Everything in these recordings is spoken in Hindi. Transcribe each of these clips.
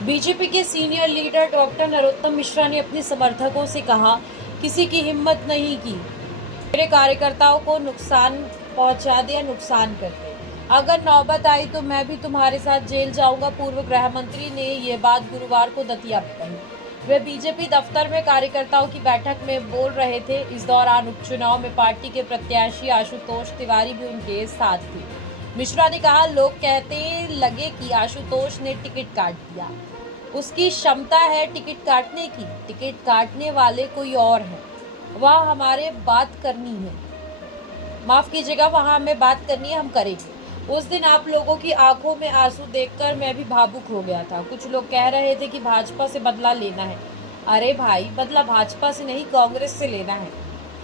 बीजेपी के senior leader doctor Narottam Mishra ने अपने समर्थकों से कहा, किसी की हिम्मत नहीं की मेरे कार्यकर्ताओं को नुकसान पहुंचा दे या नुकसान कर दे। अगर नौबत आई तो मैं भी तुम्हारे साथ जेल जाऊंगा। पूर्व गृह मंत्री ने ये बात गुरुवार को दतिया में कही। वे बीजेपी दफ्तर में कार्यकर्ताओं की बैठक में बोल रहे थे। इस दौरान उपचुनाव में पार्टी के प्रत्याशी आशुतोष तिवारी भी उनके साथ थे। मिश्रा ने कहा, लोग कहते लगे कि आशुतोष ने टिकट काट दिया। उसकी क्षमता है टिकट काटने की। टिकट काटने वाले कोई और हैं। वह हमारे बात करनी है, माफ कीजिएगा, वहाँ हमें बात करनी है, हम करेंगे। उस दिन आप लोगों की आंखों में आंसू देखकर मैं भी भावुक हो गया था। कुछ लोग कह रहे थे कि भाजपा से बदला लेना है। अरे भाई, बदला भाजपा से नहीं, कांग्रेस से लेना है।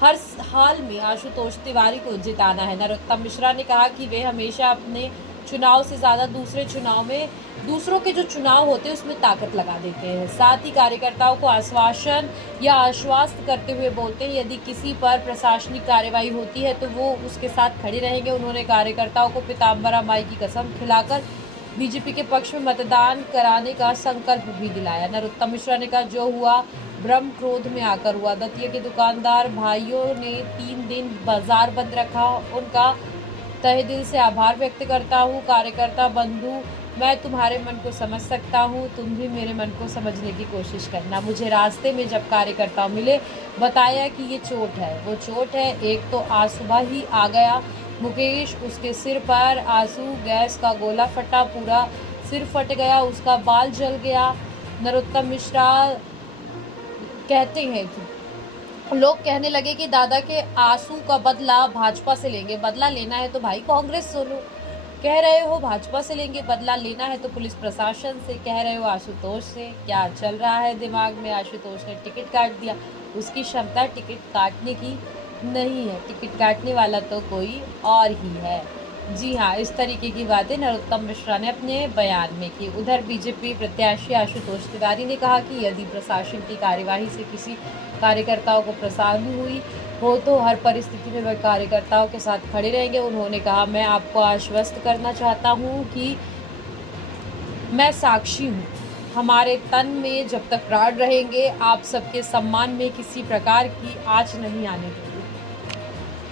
हर हाल में आशुतोष तिवारी को जिताना है। नरोत्तम मिश्रा ने कहा कि वे हमेशा अपने चुनाव से ज़्यादा दूसरों के जो चुनाव होते हैं उसमें ताकत लगा देते हैं। साथ ही कार्यकर्ताओं को आश्वासन या आश्वस्त करते हुए बोलते हैं, यदि किसी पर प्रशासनिक कार्रवाई होती है तो वो उसके साथ खड़े रहेंगे। उन्होंने कार्यकर्ताओं को पीताम्बरा माई की कसम खिलाकर बीजेपी के पक्ष में मतदान कराने का संकल्प भी दिलाया। नरोत्तम मिश्रा ने कहा, जो हुआ ब्रह्म क्रोध में आकर हुआ। दतिया के दुकानदार भाइयों ने 3 दिन बाजार बंद रखा। उनका तहे दिल से आभार व्यक्त करता हूँ। कार्यकर्ता बंधु, मैं तुम्हारे मन को समझ सकता हूँ, तुम भी मेरे मन को समझने की कोशिश करना। मुझे रास्ते में जब कार्यकर्ता मिले, बताया कि ये चोट है। वो चोट है, एक तो आज सुबह ही आ गया मुकेश, उसके सिर पर आंसू गैस का गोला फटा, पूरा सिर फट गया, उसका बाल जल गया। नरोत्तम मिश्रा कहते हैं कि लोग कहने लगे कि दादा के आंसू का बदला भाजपा से लेंगे। बदला लेना है तो भाई कांग्रेस से लो। कह रहे हो भाजपा से लेंगे, बदला लेना है तो पुलिस प्रशासन से। कह रहे हो आशुतोष से। क्या चल रहा है दिमाग में? आशुतोष ने टिकट काट दिया। उसकी क्षमता टिकट काटने की नहीं है, टिकट काटने वाला तो कोई और ही है। जी हाँ, इस तरीके की बातें नरोत्तम मिश्रा ने अपने बयान में की। उधर बीजेपी प्रत्याशी आशुतोष तिवारी ने कहा कि यदि प्रशासन की कार्यवाही से किसी कार्यकर्ताओं को परेशानी हुई हो तो हर परिस्थिति में वे कार्यकर्ताओं के साथ खड़े रहेंगे। उन्होंने कहा, मैं आपको आश्वस्त करना चाहता हूँ कि मैं साक्षी हूँ। हमारे तन में जब तक प्राण रहेंगे, आप सबके सम्मान में किसी प्रकार की आँच नहीं आने देंगे।